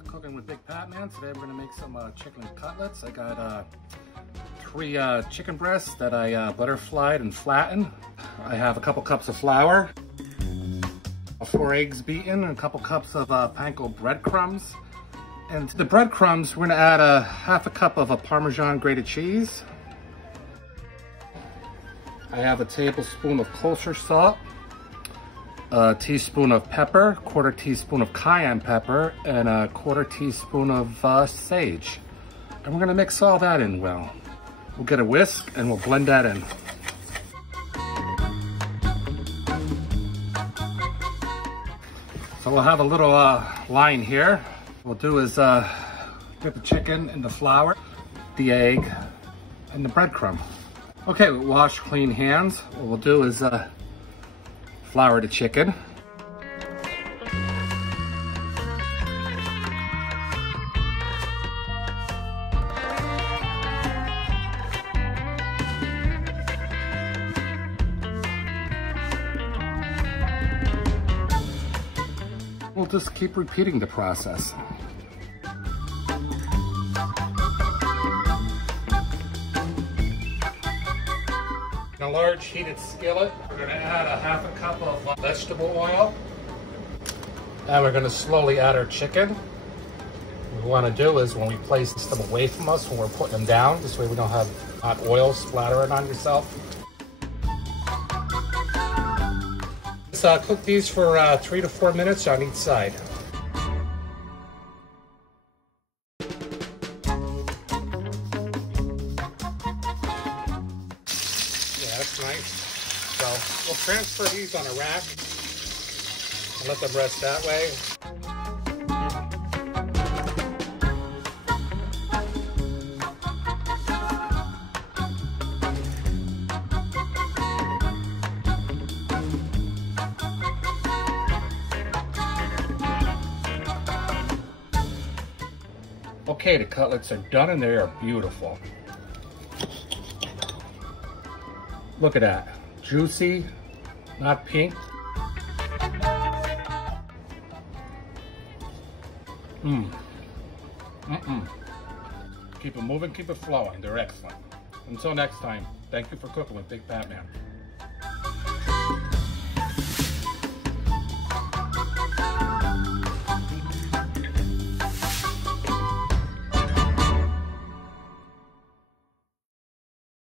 cooking with Big Pat Man. Today we're gonna make some chicken cutlets. I got 3 chicken breasts that I butterflied and flattened. I have a couple cups of flour, 4 eggs beaten, and a couple cups of Panko breadcrumbs. And to the breadcrumbs, we're gonna add a half a cup of parmesan grated cheese. I have a tablespoon of kosher salt, a teaspoon of pepper, 1/4 teaspoon of cayenne pepper, and a 1/4 teaspoon of sage. And we're gonna mix all that in well. We'll get a whisk and we'll blend that in. So we'll have a little line here. What we'll do is dip the chicken in the flour, the egg, and the breadcrumb. Okay, with wash clean hands, what we'll do is flour the chicken. We'll just keep repeating the process. In a large heated skillet, we're going to add a half a cup of vegetable oil. And we're going to slowly add our chicken. What we want to do is when we place them away from us, when we're putting them down, this way we don't have hot oil splattering on yourself. Let's cook these for 3 to 4 minutes on each side. That's nice. So we'll transfer these on a rack and let them rest that way. Okay, the cutlets are done and they are beautiful. Look at that. Juicy, not pink. Keep it moving, keep it flowing. They're excellent. Until next time, thank you for cooking with Big Pat Man.